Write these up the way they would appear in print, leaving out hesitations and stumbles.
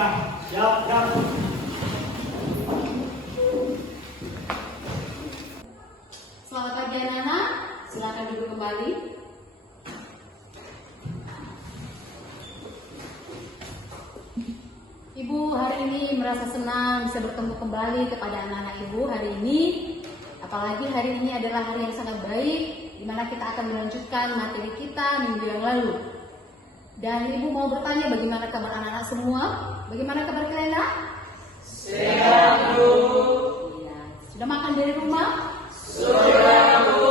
Siap, siap. Selamat pagi anak-anak, silakan duduk kembali. Ibu hari ini merasa senang bisa bertemu kembali kepada anak-anak ibu hari ini. Apalagi hari ini adalah hari yang sangat baik, di mana kita akan melanjutkan materi kita minggu yang lalu. Dan ibu mau bertanya bagaimana kabar anak-anak semua? Bagaimana kabar kalian? Sehat, Bu. Iya. Sudah makan dari rumah? Sudah, Bu.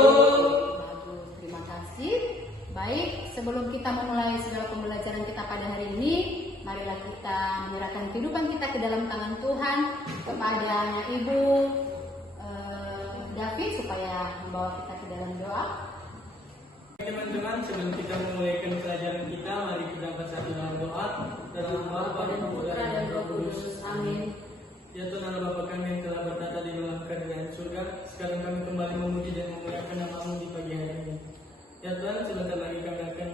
Bagus, terima kasih. Baik, sebelum kita memulai segala pembelajaran kita pada hari ini, marilah kita menyerahkan kehidupan kita ke dalam tangan Tuhan kepada anak ibu David supaya membawa kita ke dalam doa. Teman-teman, sebelum kita memulaikan pelajaran kita, mari kita bersatu dalam doa. Dalam nama Bapa dan Putra dan Roh Kudus. Amin. Ya Tuhan Allah Bapa kami yang telah bertata di dalam kerajaan surga, sekarang kami kembali memuji dan memuliakan nama-Mu di pagi hari ini. Ya Tuhan, sebentar lagi kami akan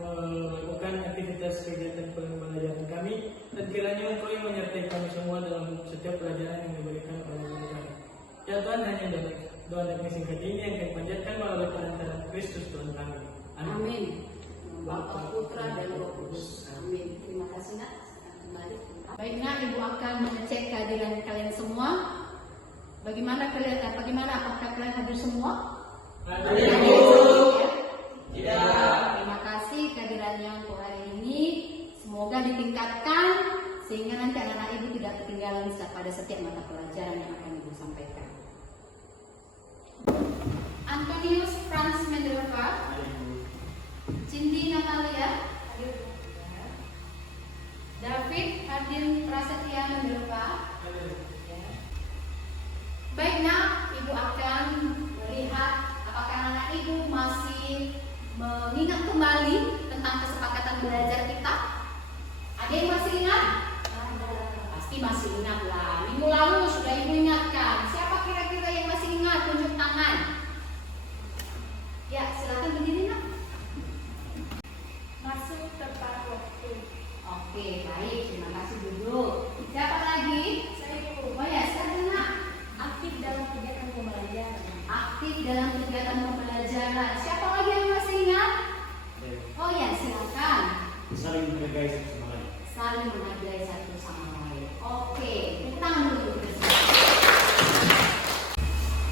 melakukan aktivitas kegiatan pembelajaran kami, dan kiranya Engkau yang menyertai kami semua dalam setiap pelajaran yang diberikan oleh kami. Ya Tuhan, hanya doa dan singkat ini yang kami panjatkan melalui perantara Kristus Tuhan kami. Amin. Bapa, Putra dan Roh Kudus. Amin. Terima kasih nak. Kembali. Baik nak, ibu akan mengecek kehadiran kalian semua. Bagaimana kalian? Apakah kalian hadir semua? Hadir. Tidak. Terima kasih kehadirannya untuk hari ini. Semoga ditingkatkan sehingga nanti anak-anak ibu tidak ketinggalan pada setiap mata pelajaran yang akan ibu sampaikan. Antonius Franz Mendelva, Cindy Natalia, David Hardin Prasetya Mendelva. Baik nak, ibu akan melihat apakah anak ibu masih mengingat kembali tentang kesepakatan belajar kita. Ada yang masih ingat? Pasti masih ingat lah. Minggu lalu sudah ibu ingatkan. Siapa kira-kira yang masih ingat? Tunjuk tangan. Ya, silakan berdiri nak. Masuk tepat waktu. Oke, baik. Terima kasih duduk. Siapa lagi? Saya Bu. Oh ya, silakan nak. Aktif dalam kegiatan pembelajaran. Aktif dalam kegiatan pembelajaran. Siapa lagi yang masih ingat? Oh ya, silakan. Saling menghargai satu sama lain. Saling menghargai satu sama lain. Oke, tepuk tangan dulu.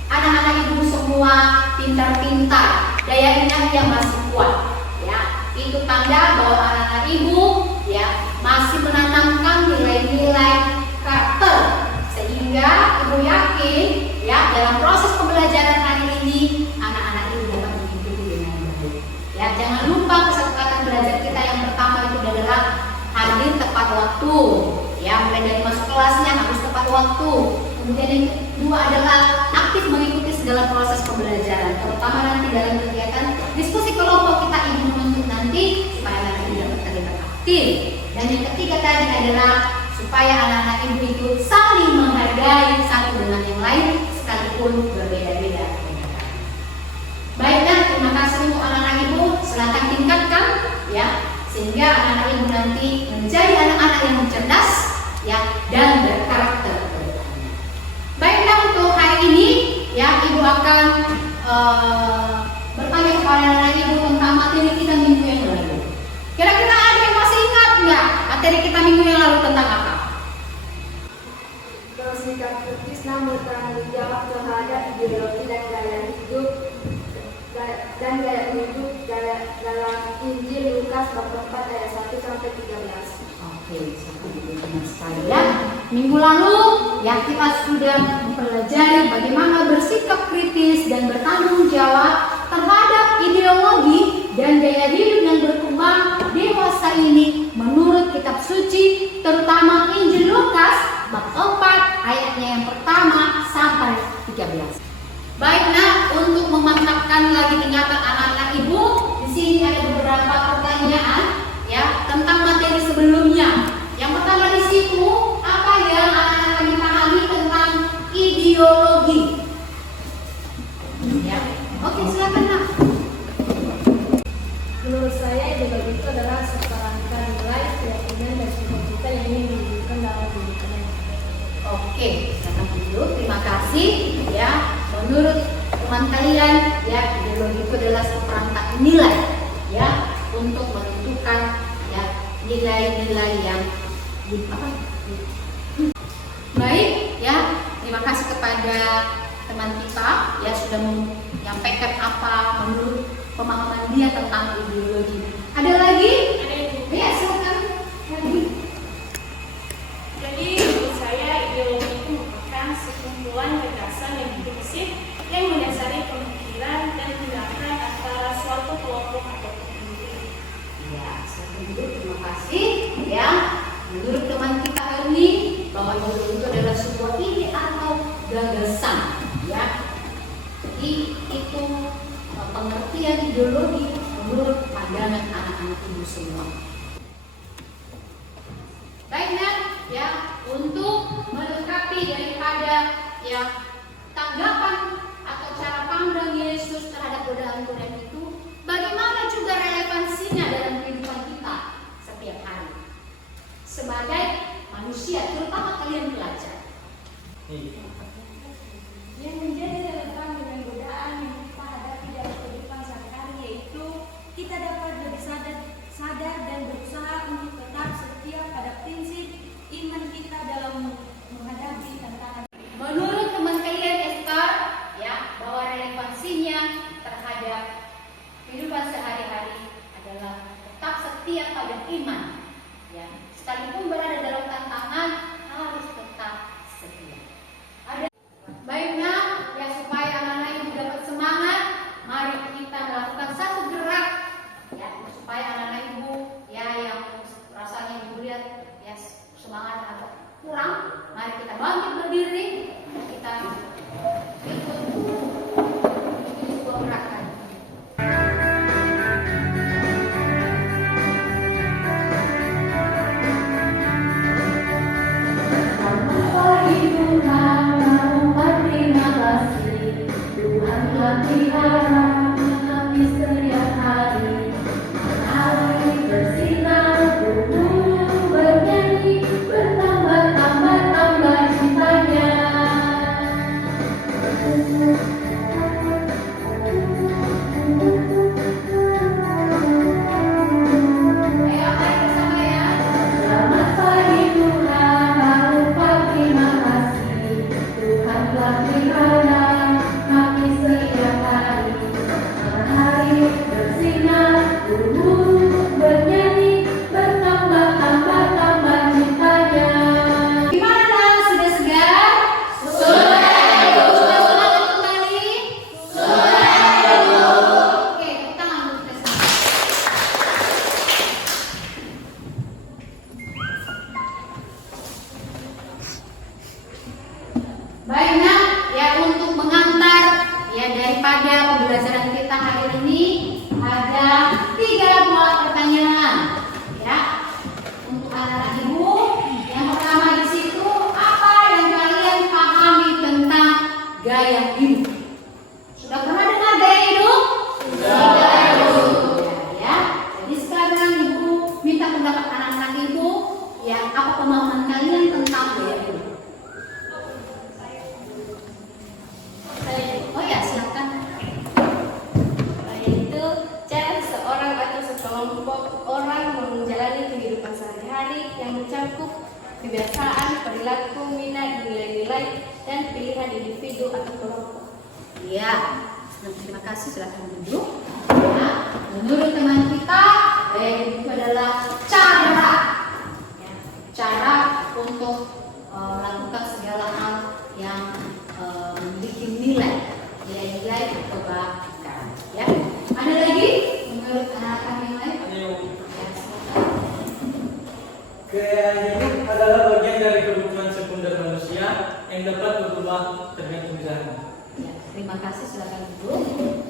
Anak-anak ibu semua pintar-pintar, daya ingat yang masih kuat. Ya, itu tanda bahwa anak-anak ibu ya masih menanamkan nilai-nilai karakter, sehingga ibu yakin ya dalam proses pembelajaran hari ini anak-anak ibu dapat mengikuti dengan baik. Ya, jangan lupa kesepakatan belajar kita yang pertama itu adalah hadir tepat waktu. Ya, mulai dari masuk kelasnya harus tepat waktu. Kemudian yang kedua adalah aktif mengikuti segala proses pembelajaran, terutama nanti dalam kegiatan diskusi kelompok kita ingin menuntut nanti supaya anak ibu dapat terlibat aktif. Dan yang ketiga tadi adalah supaya anak-anak ibu itu saling menghargai satu dengan yang lain sekalipun berbeda-beda. Baiklah, terima kasih untuk anak-anak ibu. Silakan tingkatkan ya, sehingga anak-anak ibu nanti menjadi anak-anak yang cerdas ya dan berkarakter. Baiklah, untuk hari ini ya ibu akan bertanya kepada anak-anak ibu tentang materi kita minggu yang lalu. Kira-kira ada yang masih ingat nggak materi kita minggu yang lalu tentang apa? Bersikap kritis namun bertanggung jawab terhadap ideologi dan gaya hidup dalam Injil Lukas bab 4 ayat 1 sampai 13. Oke, teman sekalian. Minggu lalu ya kita sudah mempelajari bagaimana bersikap kritis dan bertanggung jawab terhadap ideologi dan gaya hidup yang berkembang dewasa ini menurut kitab suci, terutama Injil Lukas bab 4 ayatnya yang pertama sampai 13. Baik nak, untuk memantapkan lagi ingatan anak-anak ibu, di sini ada beberapa pertanyaan ya tentang materi sebelumnya. Yang pertama di situ, apa yang anak-anak akan dipahami tentang ideologi? Ya, oke silakan nak. Menurut saya ideologi itu adalah seperangkat nilai, keyakinan dan cita-cita yang ingin Oke, selamat dulu. Terima kasih. Ya, menurut teman kalian, ya ideologi itu adalah seperangkat nilai, ya, untuk menentukan ya nilai-nilai yang baik. Ya, terima kasih kepada teman kita ya sudah menyampaikan apa menurut pemahaman dia tentang ideologi. Ada lagi? Ada itu. Ya, silakan. Jadi menurut saya ideologi itu merupakan sekumpulan gagasan yang prinsip yang mendasari pemikiran dan tindakan antara suatu kelompok atau individu. Ya, selanjutnya terima kasih. Ya, menurut teman kita ini bahwa ideologi itu adalah sebuah ide atau gagasan. Ya, jadi itu pengertian ideologi menurut pandangan anak-anak ibu semua. Baiknya, ya untuk melengkapi daripada ya tanggapan atau cara pandang Yesus terhadap godaan-godaan itu, bagaimana juga relevansinya dalam kehidupan kita setiap hari sebagai manusia, terutama kalian pelajar. Yang menjadi relevan dengan godaan yang kita hadapi dalam kehidupan sehari-hari yaitu kita dapat lebih sadar dan berusaha untuk tetap setia pada prinsip iman kita dalam menghadapi tantangan. Menurut teman kalian Esther, ya bahwa relevansinya terhadap kehidupan sehari-hari adalah tetap setia pada iman. Ya, sekalipun berada dalam tantangan harus tetap setia. Baiknya, ya supaya anak-anak ibu dapat semangat, mari kita melakukan satu gerak, ya supaya anak-anak ibu ya yang rasanya ibu lihat ya semangat agak kurang, mari kita bangkit berdiri, kita ikut sebuah gerakan. Baiknya, ya untuk mengantar ya daripada pembelajaran kita hari ini ada 3 buah pertanyaan ya untuk anak-anak ibu. Yang pertama di situ, apa yang kalian pahami tentang gaya hidup? Sudah pernah dengar gaya hidup? Sudah. Ya. Jadi sekarang ibu minta pendapat anak-anak ibu ya apa pemahaman kalian tentang gaya hidup? Oh ya, silakan. Yaitu cara seorang atau sekelompok orang menjalani kehidupan sehari-hari yang mencakup kebiasaan, perilaku, minat, nilai-nilai, dan pilihan individu atau kelompok. Ya, terima kasih. Silakan duduk. Ya, menurut teman kita, gaya hidup itu adalah cara, ya, cara untuk melakukan segala hal yang memiliki nilai kebaikan. Ya, ada lagi menurut anak-anak yang lain? Ya, silakan. Gaya hidup adalah bagian dari kebutuhan sekunder manusia yang dapat berubah tergantung zaman. Ya, terima kasih. Silakan duduk.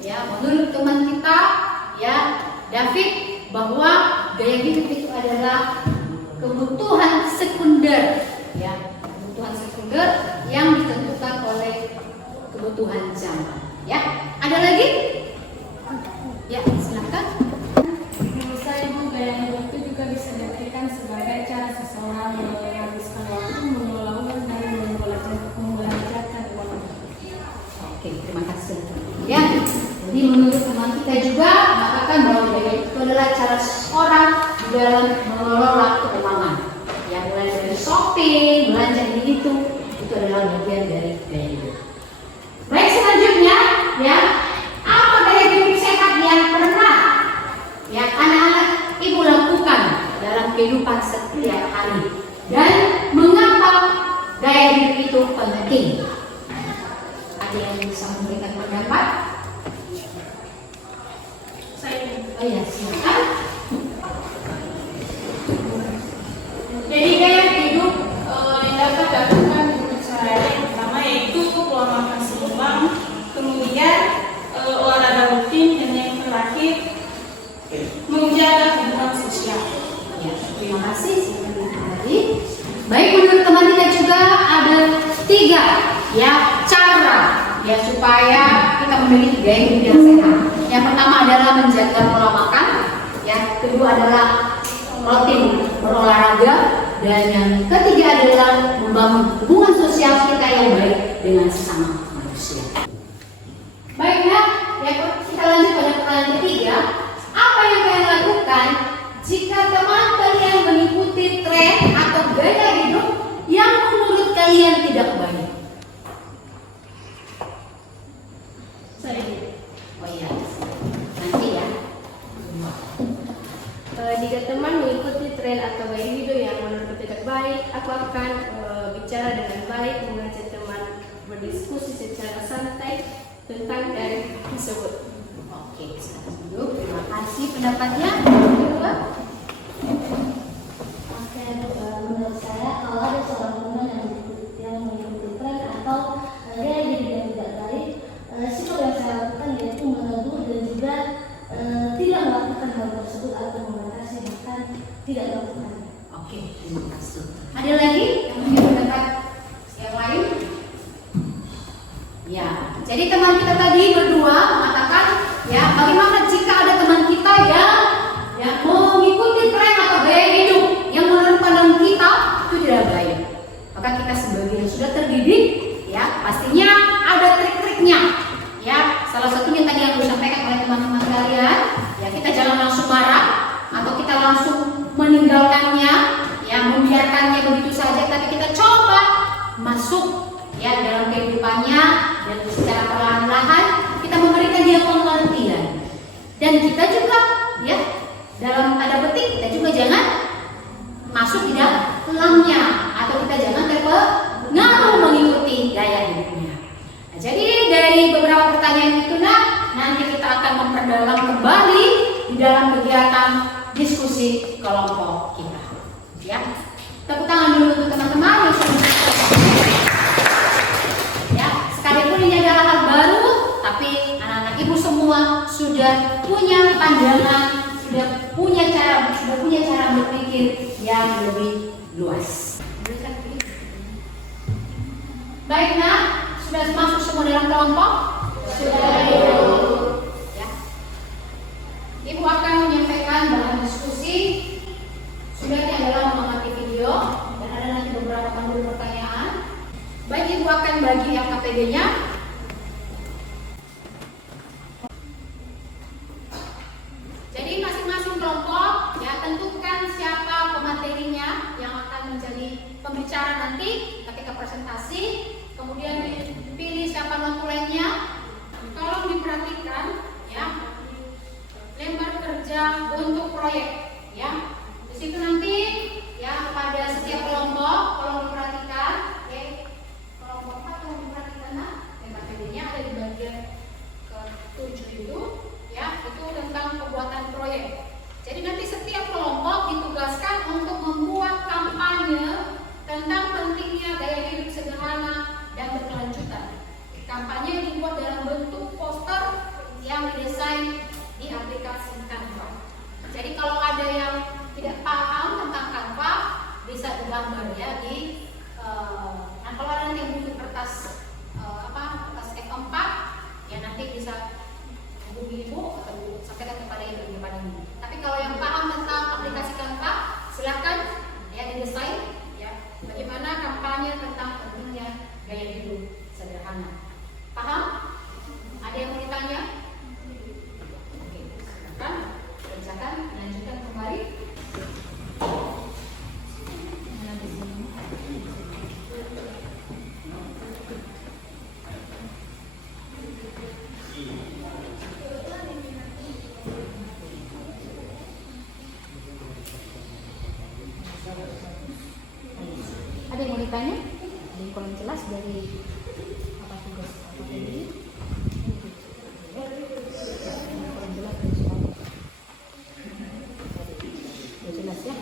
Ya, menurut teman kita, ya David, bahwa gaya hidup itu adalah kebutuhan sekunder, ya kebutuhan sekunder yang ditentukan oleh kebutuhan zaman. Ya, ada lagi? Ya, silakan. Menurut saya Bu, gaya hidup itu juga bisa diartikan sebagai cara seseorang menghabiskan waktu, mengelola uang dan mengelola Ya, jadi menurut teman kita juga mengatakan bahwa gaya hidup itu adalah cara seseorang di dalam mengelola keuangan. Ya, mulai dari shopping, belanja ini itu adalah bagian dari gaya hidup. Baik, selanjutnya ya, apa gaya hidup sehat yang pernah ya anak-anak ibu lakukan dalam kehidupan setiap hari, dan mengapa gaya hidup itu penting? Ada yang bisa memberikan pendapat? Oh ya, silakan. Jadi gaya hidup yang dapat dilakukan untuk sehari pertama yaitu pola makan seimbang, kemudian olahraga rutin, dan yang terakhir menjaga hubungan sosial. Ya, terima kasih. Baik, menurut teman kita juga ada 3 ya cara ya supaya kita memiliki gaya hidup yang sehat. Yang pertama adalah menjaga pola makan, ya. Kedua adalah rutin berolahraga, dan yang ketiga adalah membangun hubungan sosial kita yang baik dengan sesama manusia. Baiklah, ya kita lanjut pada pertanyaan ketiga. Apa yang kalian lakukan jika teman kalian mengikuti tren atau gaya hidup yang menurut kalian tidak baik? Oh iya, nanti ya. Jika teman mengikuti tren atau gaya hidup yang menurutku tidak baik, aku akan bicara dengan baik, mengajak teman berdiskusi secara santai tentang tren tersebut. Oke, sekarang dulu. Terima kasih pendapatnya. Kedua. Oke, menurut saya kalau ada seorang teman yang mengikuti tren atau gaya hidup yang tidak baik, sikap yang saya lakukan yaitu menegur dan juga tidak melakukan hal tersebut atau membatasi, bahkan tidak melakukannya. Oke, terima kasih. Ada lagi yang punya pendapat yang lain? Ya, jadi teman kita tadi berdua mengatakan, ya, bagaimana jika ada teman kita yang mengikuti tren atau gaya hidup yang menurut pandang kita itu tidak baik. Maka kita sebagai yang sudah terdidik, ya, pastinya ada trik-triknya. Ya, salah satunya tadi yang disampaikan oleh teman-teman kalian, ya, kita jangan langsung marah atau kita langsung meninggalkannya, ya, membiarkannya begitu saja, tapi kita coba masuk ya dalam kehidupannya, dan secara perlahan-lahan kita memberikan dia pengertian. Dan kita juga ya dalam tanda petik kita juga jangan masuk di dalamnya, atau kita jangan terpengaruh mengikuti gaya hidupnya. Nah, jadi dari beberapa pertanyaan itu nanti kita akan memperdalam kembali di dalam kegiatan diskusi kelompok kita. Ya, tepuk tangan dulu untuk teman-teman yang sudah. Ya, sekalipun ini adalah hal baru, tapi anak-anak ibu semua sudah punya pandangan, sudah punya cara berpikir yang lebih luas. Baik, sudah masuk semua dalam kelompok? Sudah. Ya. Ibu akan menyampaikan bahan diskusi. Sudahnya adalah mengamati video, dan ada nanti beberapa panduan pertanyaan. Baik, ibu akan bagi LKPD-nya. Jadi masing-masing kelompok ya tentukan siapa pematerinya yang akan menjadi pembicara nanti ketika presentasi. Kemudian dipilih siapa notulennya. Tolong diperhatikan ya, lembar kerja untuk proyek ya. Di situ nanti ya pada setiap kelompok tolong diperhatikan. Oke, kelompok 4 tolong diperhatikan lembar kerjanya ada di bagian ke-7 itu ya, itu tentang pembuatan proyek. Jadi nanti setiap kelompok ditugaskan untuk membuat kampanye tentang pentingnya gaya hidup sederhana dan berkelanjutan. Kampanye dibuat dalam bentuk poster yang didesain di aplikasi Canva. Jadi kalau ada yang tidak paham tentang Canva, bisa digambar ya di ceritanya di kolom jelas dari apa tugas apa tadi. Kolom jelas dari soal. Udah jelas ya.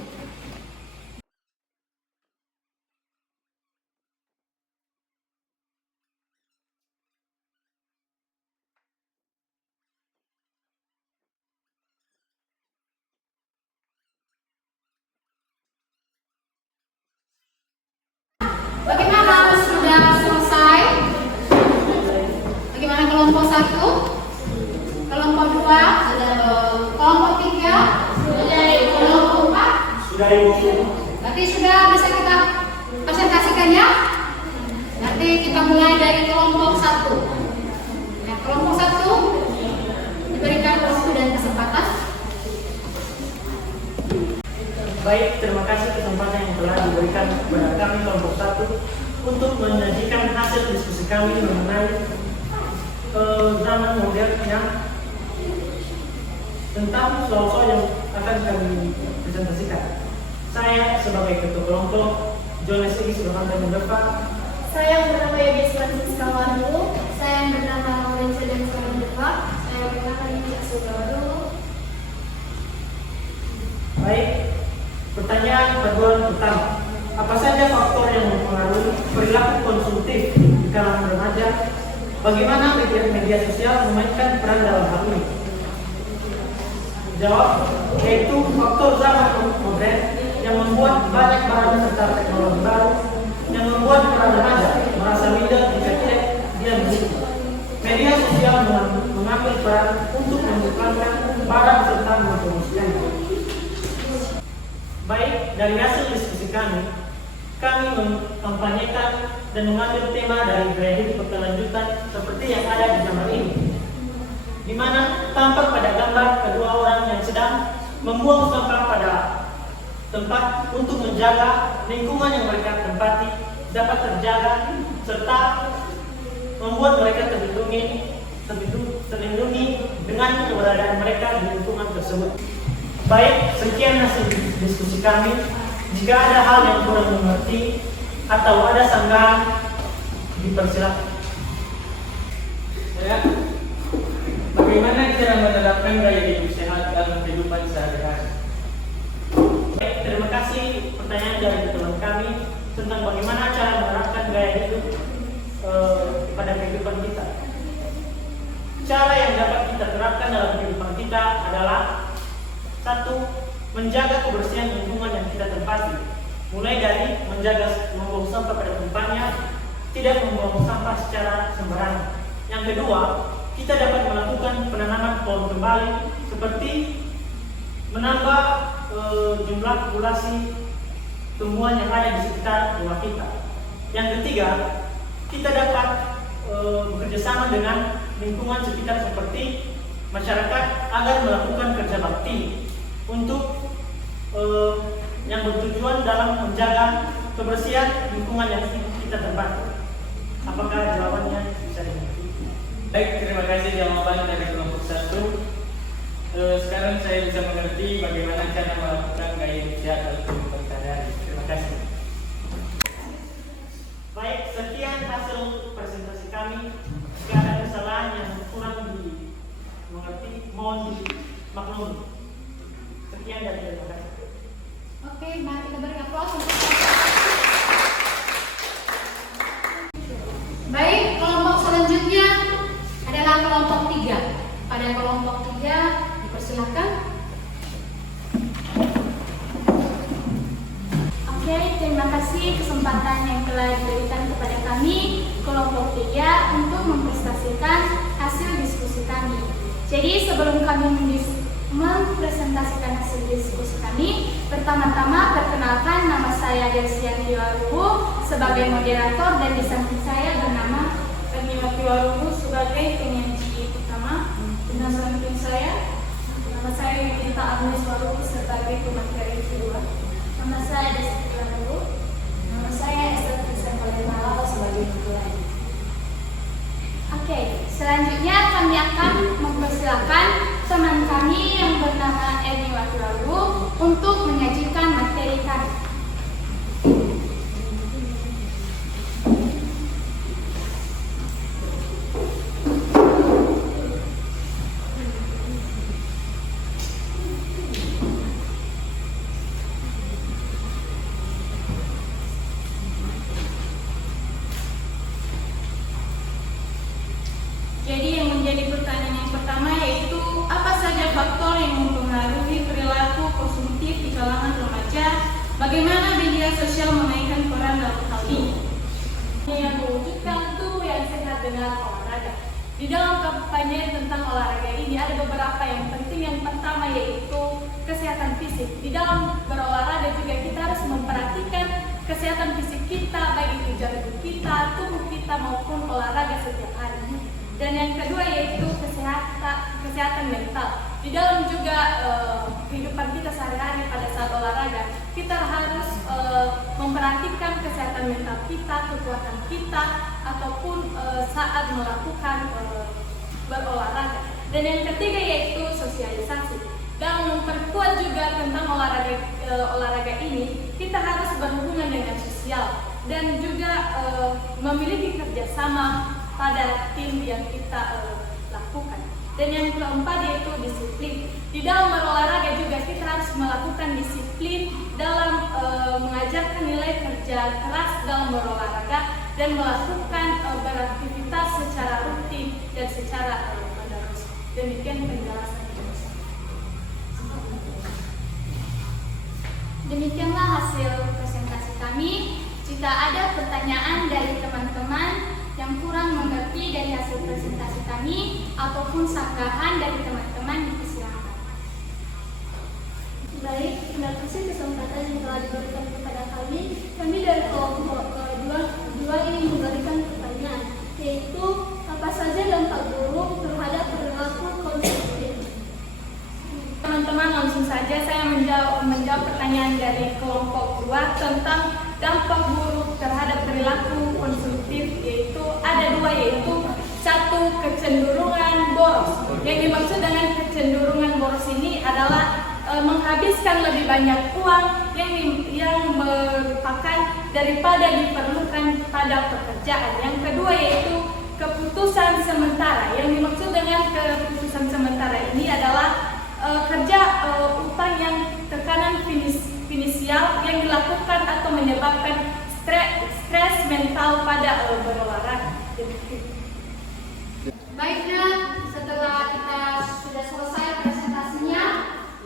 Bagaimana, sudah selesai? Bagaimana kelompok 1? Kelompok 2? Kelompok 3? Kelompok 4? Sudah Ibu. Berarti sudah bisa kita presentasikan ya? Nanti kita mulai dari kelompok 1. Nah, kelompok 1 diberikan waktu dan kesempatan. Baik, terima kasih kesempatan yang telah diberikan kepada kami kelompok 1 untuk menyajikan hasil diskusi kami mengenai zaman modern yang tentang soal-soal yang akan kami presentasikan. Saya sebagai ketua kelompok, Jones Egi Surahanta Mendepa. Saya yang bernama Yedi Francisca Wandu. Saya yang bernama Laurencia dan Mendepa. Saya yang bernama Ninja Sugawaru. Baik, pertanyaan kedua pertama. Apa saja faktor yang mempengaruhi perilaku konsumtif di kalangan remaja? Bagaimana media sosial memainkan peran dalam hal ini? Jawab, yaitu faktor zaman modern yang membuat banyak barang serta teknologi baru yang membuat para remaja merasa minder jika tidak dia memiliki. Media sosial mengambil peran untuk mengiklankan barang serta mempromosikannya. Baik, dari hasil diskusi kami mengkampanyekan dan mengambil tema dari gaya hidup berkelanjutan seperti yang ada di zaman ini, di mana tampak pada gambar kedua orang yang sedang membuang sampah pada tempat untuk menjaga lingkungan yang mereka tempati dapat terjaga serta membuat mereka terlindungi dengan keberadaan mereka di lingkungan tersebut. Baik, sekian hasil diskusi kami. Jika ada hal yang kurang mengerti atau ada sanggahan, dipersilakan. Ya, bagaimana cara menerapkan gaya hidup sehat dalam kehidupan sehari-hari? Baik, terima kasih pertanyaan dari teman kami tentang bagaimana cara menerapkan gaya hidup pada kehidupan kita. Cara yang dapat kita terapkan dalam kehidupan kita adalah: 1. Menjaga kebersihan lingkungan yang kita tempati, mulai dari menjaga membuang sampah pada tempatnya, tidak membuang sampah secara sembarangan. Yang kedua, kita dapat melakukan penanaman pohon kembali, seperti menambah jumlah populasi tumbuhan yang ada di sekitar rumah kita. Yang ketiga, kita dapat bekerjasama dengan lingkungan sekitar seperti masyarakat agar melakukan kerja bakti untuk yang bertujuan dalam menjaga kebersihan lingkungan yang kita tempati. Apakah jawabannya bisa dimengerti? Baik, terima kasih jawaban dari kelompok 1. Sekarang saya bisa mengerti bagaimana cara melakukan gaya hidup sehat dalam kehidupan sehari-hari. Terima kasih. Baik, sekian hasil presentasi kami. Jika ada kesalahan yang kurang dimengerti, mohon dimaklumi. Sekian dan terima kasih. Oke, mari kita beri aplaus untuk baik, kelompok selanjutnya adalah kelompok 3. Pada kelompok 3 dipersilakan. Oke, terima kasih kesempatan yang telah diberikan kepada kami kelompok 3 untuk mempresentasikan hasil diskusi kami. Jadi sebelum kami mempresentasikan hasil diskusi kami, pertama-tama perkenalkan, nama saya Delsianti Warubu sebagai moderator dan di samping saya bernama Erniwati Warubu sebagai penyaji utama. Dan samping saya, nama saya Yudita Agnes Warubu sebagai pemateri kedua. Nama saya Desti Warubu. Nama saya Esther Kristen Palembala sebagai kedua. Oke, selanjutnya kami akan mempersilakan teman kami yang bernama Erniwati Warubu untuk menyajikan materi kami. faktor yang mempengaruhi perilaku konsumtif di kalangan remaja. Bagaimana media sosial memainkan peran dalam hal ini? Yang mewujudkan tubuh yang sehat dengan olahraga. Di dalam kampanye tentang olahraga ini ada beberapa yang penting. Yang pertama yaitu kesehatan fisik. Di dalam berolahraga juga kita harus memperhatikan kesehatan fisik kita, baik itu jantung kita, tubuh kita maupun olahraga setiap hari. Dan yang kedua yaitu kesehatan mental. Di dalam juga kehidupan kita sehari-hari pada saat olahraga, kita harus memperhatikan kesehatan mental kita, kekuatan kita, ataupun saat melakukan berolahraga. Dan yang ketiga yaitu sosialisasi. Dan memperkuat juga tentang olahraga ini, kita harus berhubungan dengan sosial dan juga memiliki kerjasama pada tim yang kita lakukan. Dan yang keempat yaitu disiplin. Di dalam berolahraga juga kita harus melakukan disiplin dalam mengajarkan nilai kerja keras dalam berolahraga dan melakukan beraktivitas secara rutin dan secara menerus. Demikian penjelasan. Demikianlah hasil presentasi kami. Jika ada pertanyaan dari teman-teman yang kurang mengerti dari hasil presentasi kami ataupun sanggahan dari teman-teman, dipersilakan. Baik, terima kasih kesempatan yang telah diberikan kepada kami. Kami dari kelompok dua ingin memberikan pertanyaan, yaitu apa saja dampak buruk terhadap perilaku konsumtif. Teman-teman, langsung saja saya menjawab pertanyaan dari kelompok 2 tentang dampak buruk terhadap perilaku konsumtif, yaitu ada dua, yaitu satu, kecenderungan boros. Yang dimaksud dengan kecenderungan boros ini adalah menghabiskan lebih banyak uang yang merupakan daripada diperlukan pada pekerjaan. Yang kedua yaitu keputusan sementara. Yang dimaksud dengan keputusan sementara ini adalah kerja utang yang tekanan finansial yang dilakukan atau menyebabkan stres mental pada berolahraga. Baiklah, setelah kita sudah selesai presentasinya,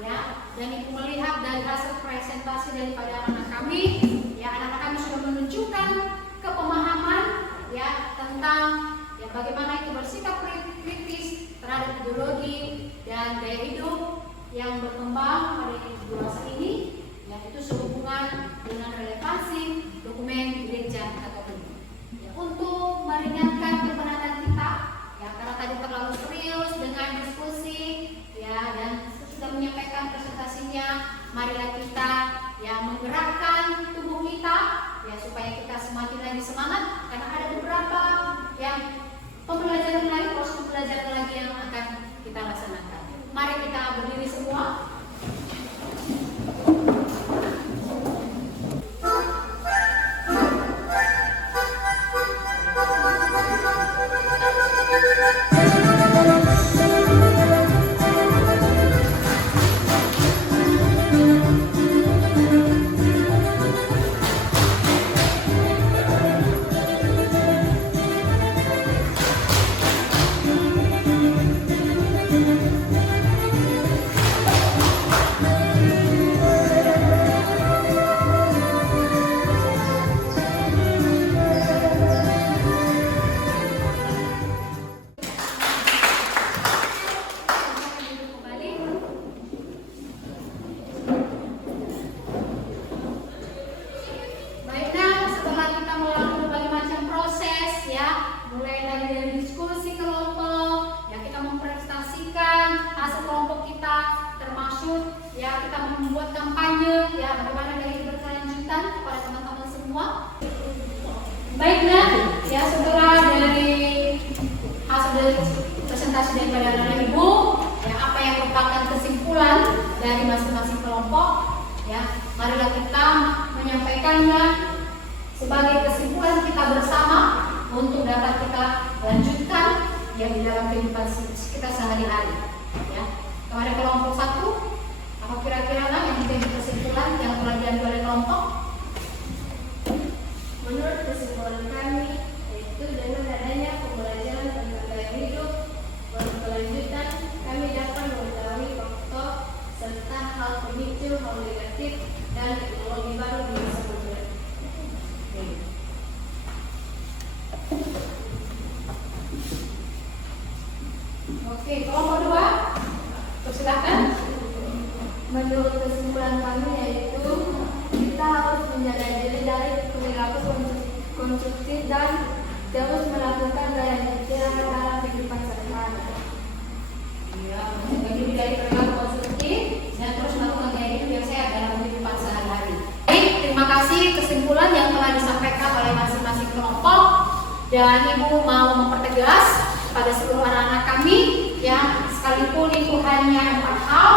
ya, dan ibu melihat dari hasil presentasi daripada anak-anak kami, ya, anak-anak kami sudah menunjukkan kepemahaman, ya, tentang ya bagaimana itu bersikap kritis terhadap ideologi dan gaya hidup yang berkembang pada dewasa ini, ya, itu sehubungan dengan relevansi dokumen gereja Katolik. Ya, untuk meringankan kepenatan kita, ya, karena tadi terlalu serius dengan diskusi, ya, dan sudah menyampaikan presentasinya, marilah kita ya menggerakkan tubuh kita, ya, supaya kita semakin lagi semangat, karena ada beberapa yang pembelajaran lain, proses pembelajaran lagi yang akan kita laksanakan. Mari kita berdiri semua. Baiklah, ya, setelah dari hasil presentasi daripada anak ibu, ya, apa yang merupakan kesimpulan dari masing-masing kelompok, ya, marilah kita menyampaikannya sebagai kesimpulan kita bersama untuk dapat kita lanjutkan yang di dalam kehidupan kita sehari-hari. Ya, kepada kelompok 1, apa kira-kira yang menjadi kesimpulan yang telah diambil oleh kelompok? Menurut kesimpulan kami, yaitu dengan adanya pembelajaran tentang gaya hidup berkelanjutan, kami dapat mengetahui faktor kelompok 2, persilakan. Menurut kesimpulan kami yaitu kita harus menjaga diri dari perilaku konsumtif dan terus melakukan gaya hidup dalam kehidupan sehari-hari. Ya, menjaga diri dari perilaku konsumtif dan terus melakukan gaya hidup yang sehat dalam kehidupan sehari-hari. Baik, terima kasih kesimpulan yang telah disampaikan oleh masing-masing kelompok, dan Ibu mau mempertegas pada seluruh anak-anak kami ya, sekalipun itu hanya 4 hal,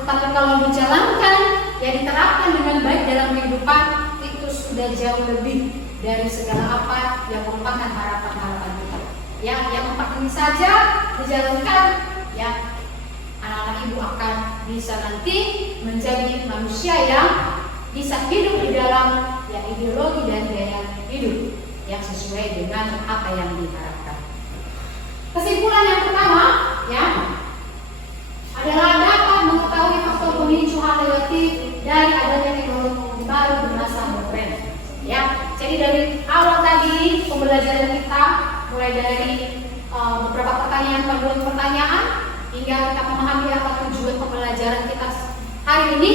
tetapi kalau dijalankan ya diterapkan dengan baik dalam kehidupan itu sudah jauh lebih dari segala apa yang merupakan harapan-harapan kita. Ya, yang 4 ini saja dijalankan ya, anak-anak Ibu akan bisa nanti menjadi manusia yang bisa hidup di dalam ya ideologi dan gaya hidup yang sesuai dengan apa yang diharapkan. Kesimpulan yang pertama ya adalah dapat mengetahui faktor pemicu hal negatif dari adanya teknologi baru di masa modern. Ya, jadi dari awal tadi pembelajaran kita mulai dari beberapa pertanyaan hingga kita memahami apa tujuan pembelajaran kita hari ini.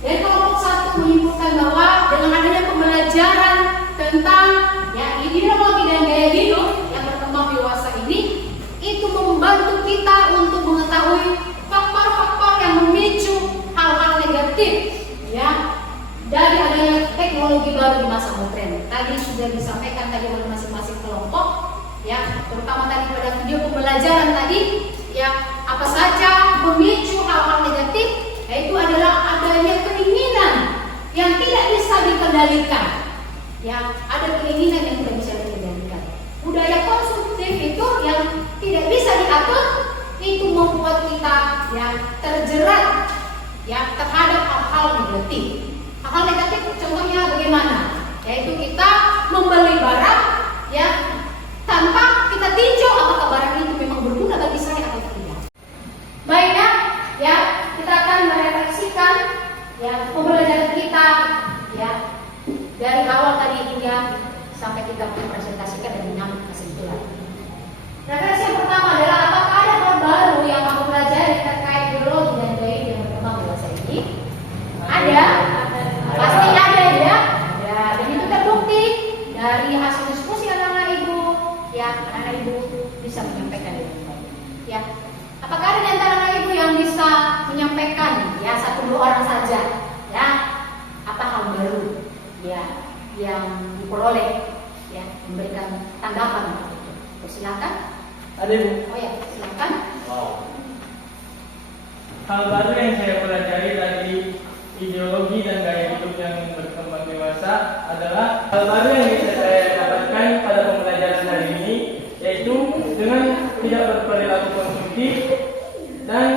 Dari kelompok 1 menyimpulkan bahwa dengan adanya pembelajaran tentang ya ideologi dan gaya hidup yang berkembang dewasa ini, itu membantu kita untuk mengetahui faktor-faktor yang memicu hal-hal negatif ya dari adanya teknologi baru di masa modern. Tadi sudah disampaikan tadi oleh masing-masing kelompok ya, terutama tadi pada video pembelajaran tadi ya, apa saja pemicu hal-hal negatif, yaitu adalah adanya keinginan yang tidak bisa dikendalikan. Ya, ada keinginan yang tidak bisa dikendalikan. Budaya konsumtif itu yang tidak bisa diatur, itu membuat kita ya terjerat ya terhadap hal-hal negatif. Hal-hal negatif contohnya bagaimana? Yaitu kita membeli barang ya tanpa kita tinjau apakah barang itu memang berguna bagi saya atau tidak. Baiknya ya, kita akan merefleksikan ya pembelajaran kita ya dari awal tadi hingga sampai kita mempresentasikan dan mengambil kesimpulan. Refleksi yang pertama adalah apakah ada hal baru yang aku pelajari terkait ideologi dan gaya yang berkembang dewasa ini? Ada, pasti ada ya. Ya, dan itu terbukti dari hasil diskusi anak-anak Ibu. Ya, anak-anak Ibu bisa menyampaikan dengan baik. Ya, apakah ada di antara anak Ibu yang bisa menyampaikan ya 1-2 orang saja ya apa hal baru ya yang diperoleh ya, memberikan tanggapan gitu. Silakan. Ada Ibu? Oh ya, silakan. Hal baru yang saya pelajari dari ideologi dan gaya hidup yang berkembang dewasa adalah hal baru yang bisa saya dapatkan pada pembelajaran hari ini, yaitu dengan tidak berperilaku konsumtif dan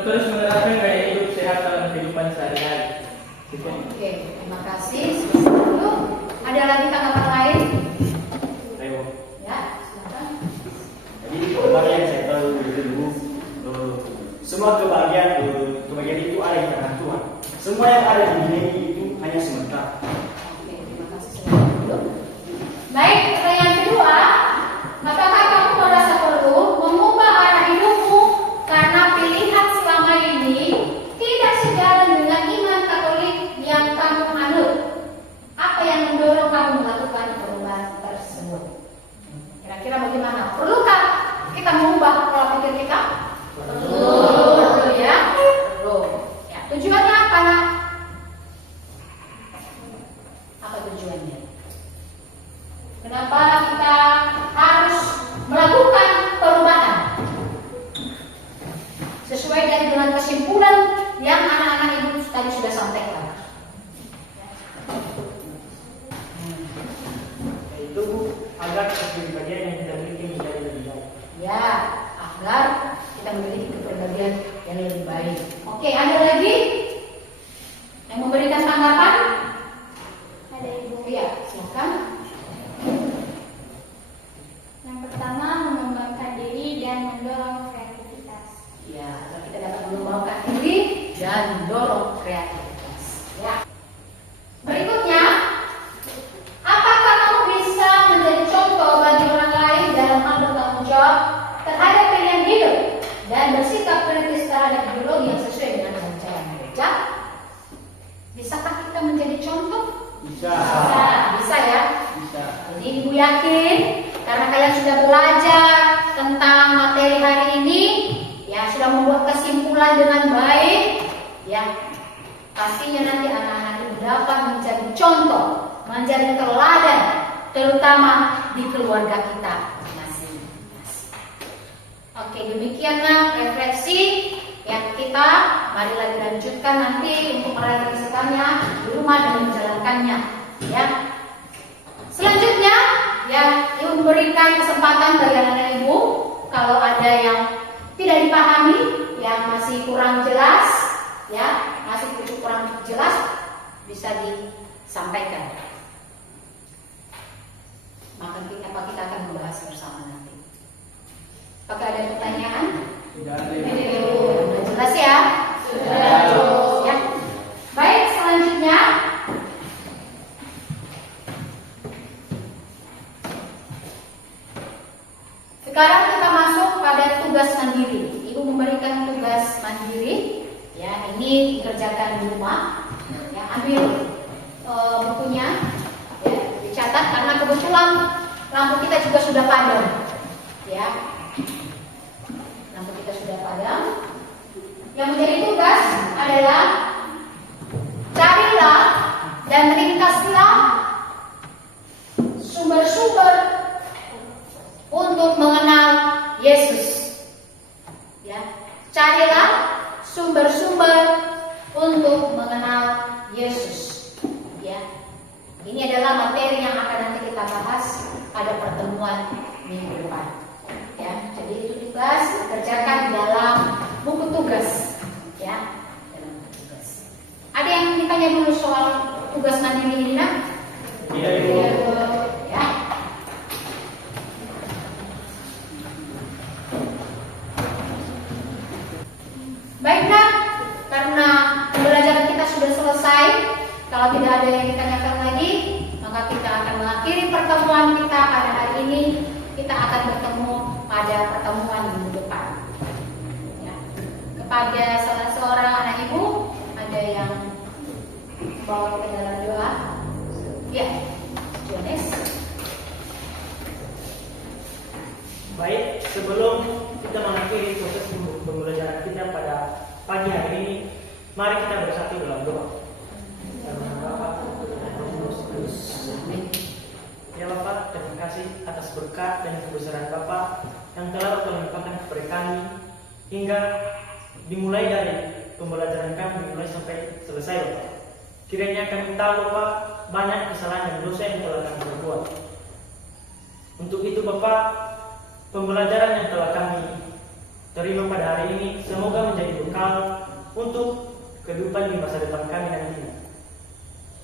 terus menerapkan gaya hidup sehat dalam kehidupan sehari-hari. Oke, terima kasih. Lalu, ada lagi tanggapan lain? Ayo. Ya, silakan. Jadi kebahagiaan yang saya tahu dulu, semua kebahagiaan itu ada di tangan Tuhan. Semua yang ada di dunia ini itu hanya sementara. Oke, terima kasih sekali. Baik, pertanyaan kedua, apakah kamu merasa perlu mengubah arah hidupmu karena pilihan selama ini tidak sejalan dengan iman Katolik yang kamu anut? Apa yang mendorong kamu melakukan perubahan tersebut? Kira-kira bagaimana? Perlukah kita mengubah pola pikir kita? Perlu ya? Perlu. Ya, tujuannya apa? Apa tujuannya? Kenapa kita harus melakukan perubahan? Sesuai dengan kesimpulan yang anak-anak Ibu tadi sudah sampaikan. Itu agar kepribadian yang kita miliki menjadi lebih baik. Ya, agar kita memiliki kepribadian yang lebih baik. Oke, ada lagi yang memberikan tanggapan? Ada Ibu. Ya, silakan. Yang pertama, mengembangkan diri dan mendorong kreativitas. Ya, agar kita dapat mengembangkan diri dan mendorong kreativitas. Ya. Berikutnya, apakah kamu bisa menjadi contoh bagi orang lain dalam hal bertanggung jawab terhadap pilihan hidup sudah membuat kesimpulan dengan baik, ya, pastinya nanti anak-anak itu dapat menjadi contoh, menjadi teladan, terutama di keluarga kita masing-masing. Oke, demikianlah refleksi yang kita. Marilah dilanjutkan nanti untuk merefleksikannya di rumah dan menjalankannya, ya. Selanjutnya, ya, Ibu memberikan kesempatan bagi anak-anak Ibu kalau ada yang tidak dipahami, yang masih kurang jelas, ya, masih kurang jelas, bisa disampaikan. Maka kita akan membahas bersama nanti. Apakah ada pertanyaan? Tidak ada. Sudah jelas ya? Sudah. Ya. Baik, selanjutnya sekarang kita masuk pada tugas mandiri. Ibu memberikan tugas mandiri, ya, ini dikerjakan di rumah. Ya, ambil bukunya, ya, dicatat karena kebetulan lampu kita juga sudah padam, ya. Lampu kita sudah padam. Yang menjadi tugas adalah carilah dan ringkaslah sumber-sumber untuk mengenal Yesus. Ya, carilah sumber-sumber untuk mengenal Yesus. Ya, ini adalah materi yang akan nanti kita bahas pada pertemuan minggu depan. Ya, jadi itu tugas dikerjakan dalam buku tugas. Ya, dalam buku tugas. Ada yang ditanya dulu soal tugas mandiri ini, nak? Iya, Ibu. Ya. Baiklah, karena pembelajaran kita sudah selesai. Kalau tidak ada yang ditanyakan lagi, maka kita akan mengakhiri pertemuan kita pada hari ini. Kita akan bertemu pada pertemuan minggu depan. Ya. Kepada salah seorang anak ibu, ada yang bawa kita dalam doa? Ya, Jones. Baik, sebelum kita mengakhiri proses pembelajaran kita pada pagi hari ini, mari kita bersatu dalam doa. Ya Bapak, terima kasih atas berkat dan kebesaran Bapak yang telah Bapak limpahkan kepada kami hingga dimulai dari pembelajaran kami dimulai sampai selesai, Bapak. Kiranya kami tahu, Bapak, banyak kesalahan dan dosa yang telah kami perbuat. Untuk itu, Bapak, pembelajaran yang telah kami terima pada hari ini semoga menjadi bekal untuk kehidupan di masa depan kami nantinya.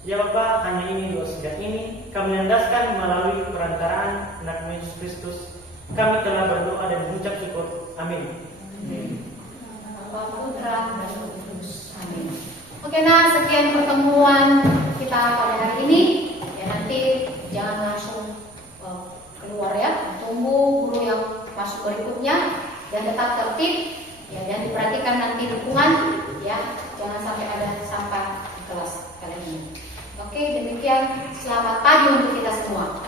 Ya Bapak, hanya ini doa singkat ini kami landaskan melalui perantaraan anak Yesus Kristus. Kami telah berdoa dan mengucap syukur. Amin. Bapa, Putra, dan Roh Kudus. Amin. Oke, nah, sekian pertemuan kita pada hari ini. Ya, nanti jangan langsung keluar ya. Tunggu guru yang masuk berikutnya dan tetap tertib. Ya, dan diperhatikan nanti lingkungan. Ya, jangan sampai ada sampah di kelas kali ini. Oke, demikian. Selamat pagi untuk kita semua.